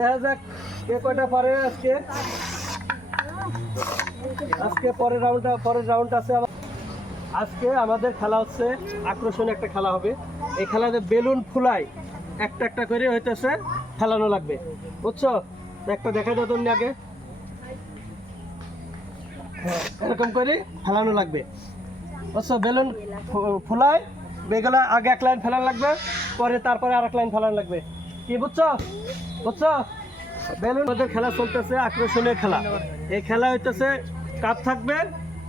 দেখা যাক কে কয়টা পারে আজকে। পরের রাউন্ড আছে। আজকে আমাদের খেলা হচ্ছে আকর্ষণীয় একটা খেলা হবে। এই খেলাতে বেলুন ফুলাই একটা একটা করে হইতেছে ফেলানো লাগবে, বুঝছো? একটা দেখা দাও তুমি আগে, এরকম করে ফেলানো লাগবে, বুঝছো? বেলুন ফুলাই বেগুলা আগে এক লাইন ফেলানো লাগবে, পরে তারপরে আর এক লাইন ফেলানো লাগবে। কি বুঝছো? বুঝছো? বেলুন আমাদের খেলা চলতেছে আকর্ষণীয় খেলা। এই খেলা হইতেছে কাপ থাকবে,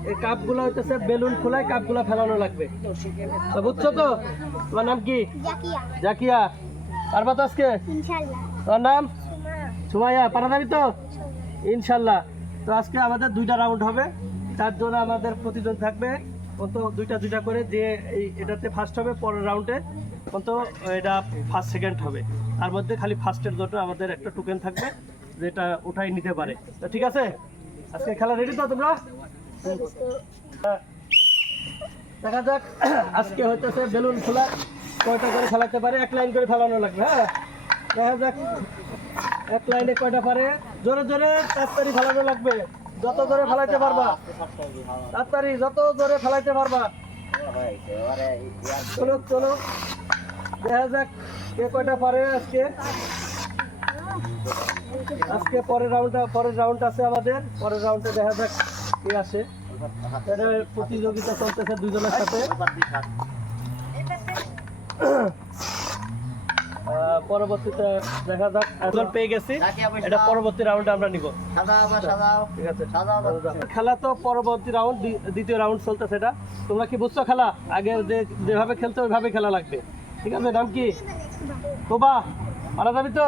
এই কাপগুলো হইতেছে বেলুন ফুলাই কাপগুলো ফেলানো লাগবে, বুঝছো তো? তোমার নাম কি? জাকিয়া। পারবা তো আজকে? তোমার নাম? সুমাইয়া। পারা যাবি তো ইনশাল্লাহ? তো আজকে আমাদের 2টা রাউন্ড হবে, 4 জন আমাদের প্রতিজন থাকবে, অন্ত 2টা করে, যে এটাতে ফার্স্ট হবে পরের রাউন্ডে অন্ত এটা ফার্স্ট সেকেন্ড হবে। তার মধ্যে খালি ফার্স্টের জন্য আমাদের একটা টোকেন থাকবে, যেটা উঠাই নিতে পারে। তো ঠিক আছে, আজকে খেলা রেডি তো তোমরা? দেখা যাক আজকে হইতেছে বেলুন খোলা কয়টা করে ফেলাতে পারে। এক লাইন করে ফেলানো লাগবে। হ্যাঁ, দেখা যাক এক লাইনে কয়টা পারে। জোরে জোরে তাড়াতাড়ি ফেলানো লাগবে, যত জোরে ফেলাইতে পারবা তাড়াতাড়ি, যত জোরে ফেলাইতে পারবা। চলো চলো, দেখা যাক কে কয়টা পারে আজকে। পরের রাউন্ড আছে আমাদের। পরের রাউন্ডে দেখা যাক কে আসে। এটা প্রতিযোগিতা চলতেছে 2 জনের সাথে। পরবর্তীতে দেখা যাক, একজন পেয়ে গেছি, এটা পরবর্তী রাউন্ডে আমরা নিব। ঠিক আছে, খেলা তো পরবর্তী রাউন্ড, দ্বিতীয় রাউন্ড চলতেছে। এটা তোমরা কি বুঝছো? খেলা আগে যেভাবে খেলতে ওইভাবে খেলা লাগবে, ঠিক আছে? নাম কি? তোবা। পারা যাবি তো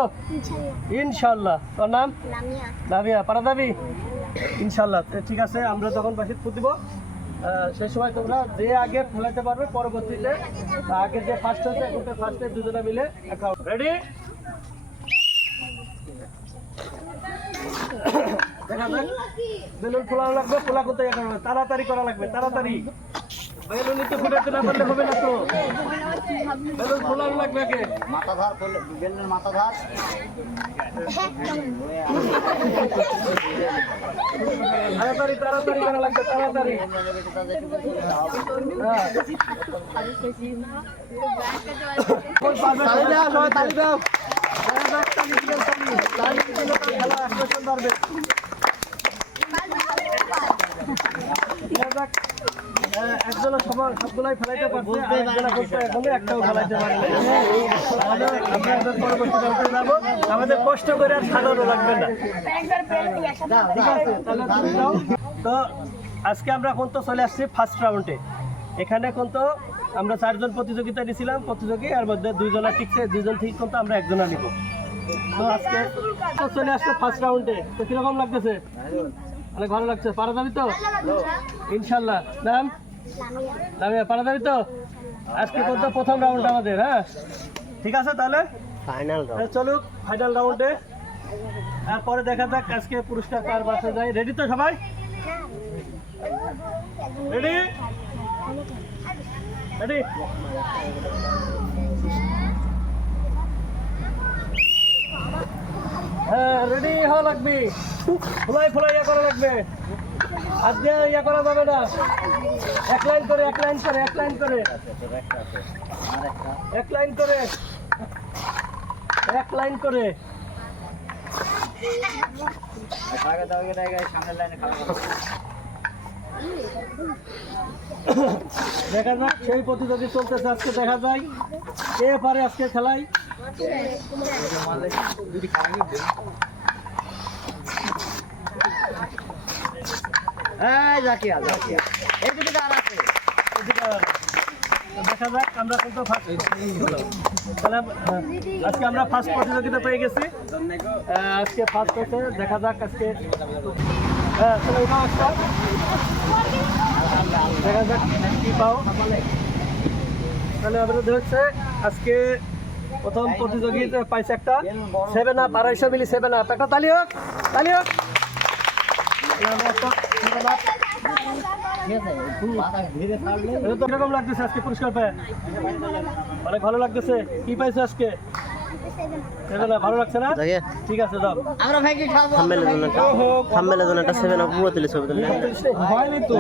ইনশাল্লাহ? তোর নাম? লামিয়া। পারা যাবি ইনশাল্লাহ? ঠিক আছে, আমরা যখন বাসিত ফুটবো সেই সময় তোমরা যে আগে ফেলাতে পারবে, পরবর্তীতে আগে যে ফার্স্ট হচ্ছে একটা ফার্স্টে 2 জনে মিলে অ্যাকাউন্ট রেডি। দেখা যাক বেলুন ফোলানো লাগবে, ফোলা করতে তাড়াতাড়ি করা লাগবে, তাড়াতাড়ি। বেলুন একটু ফুটাতে না পারলে হবে না তো, বেলুন ফোলানো লাগবে আগে। মাথা ধর, বেলুনের মাথা ধর। তাড়াতাড়ি তাড়াতাড়ি করা লাগবে, তাড়াতাড়ি। তালি দাও, খেলা আকর্ষণ বাড়বে। একজনের সবগুলাই ফেলাইতে পারছে, আরেকজনে করতে এখনো একটাও ফেলাইতে পারে না। আমরা পরবর্তী রাউন্ডে যাবো, আমাদের কষ্ট করে আর সাজানো লাগবে না, ঠিক আছে? তাহলে তুমি যাও। তো আজকে আমরা এখন তো চলে আসছি ফার্স্ট রাউন্ডে। এখানে কিন্তু আমরা 4 জন প্রতিযোগিতা নিয়েছিলাম, প্রতিযোগী এর মধ্যে 2 জনা টিকছে, 2 জন ঠিক কিন্তু আমরা একজনা নিব। তো আজকে তো চলে আসছে ফার্স্ট রাউন্ডে। তো কিরকম লাগতেছে? অনেক ভালো লাগছে। পারা যাবি তো ইনশাল্লাহ? নাম? লামিয়া। পারা যাবি তো? আজকে কিন্তু প্রথম রাউন্ড আমাদের। হ্যাঁ, ঠিক আছে, তাহলে চলুক ফাইনাল রাউন্ডে। তারপরে দেখা যাক আজকে পুরস্কার কার বাসে যায়। রেডি তো সবাই? Ready ready. হ্যাঁ, রেডি হওয়া লাগবে, ফোলাই ইয়া করা লাগবে। আজকে ইয়া করা যাবে না, এক লাইন করে এক লাইন করে এক লাইন করে এক লাইন করে এক লাইন করে। দেখা যাক সেই প্রতিযোগী চলতেছে আজকে, দেখা যায় কে পারে আজকে খেলায়। দেখা যাক, আমরা কিন্তু তাহলে আজকে আমরা ফার্স্ট প্রতিযোগিতা পেয়ে গেছি। আজকে ফার্স্ট হচ্ছে, দেখা যাক আজকে। দেখা যাক কি পাও। তাহলে আমাদের হচ্ছে আজকে প্রথম প্রতিযোগিতা পাইছে একটা 7 আপ 250 মিলি 7 আপ। একটা তালি হোক, তালি হোক। কিরকম লাগতেছে আজকে পুরস্কার পেয়ে? অনেক ভালো লাগতেছে। কি পাইছো আজকে? সেভেন আপ ভালো লাগছে না? জাগে ঠিক আছে দাও। আমরা ভাইকে খাবো থাম্বেলের জন্য একটা 7 আপ পুরো তুলে ছবি তুলে হয়নি তো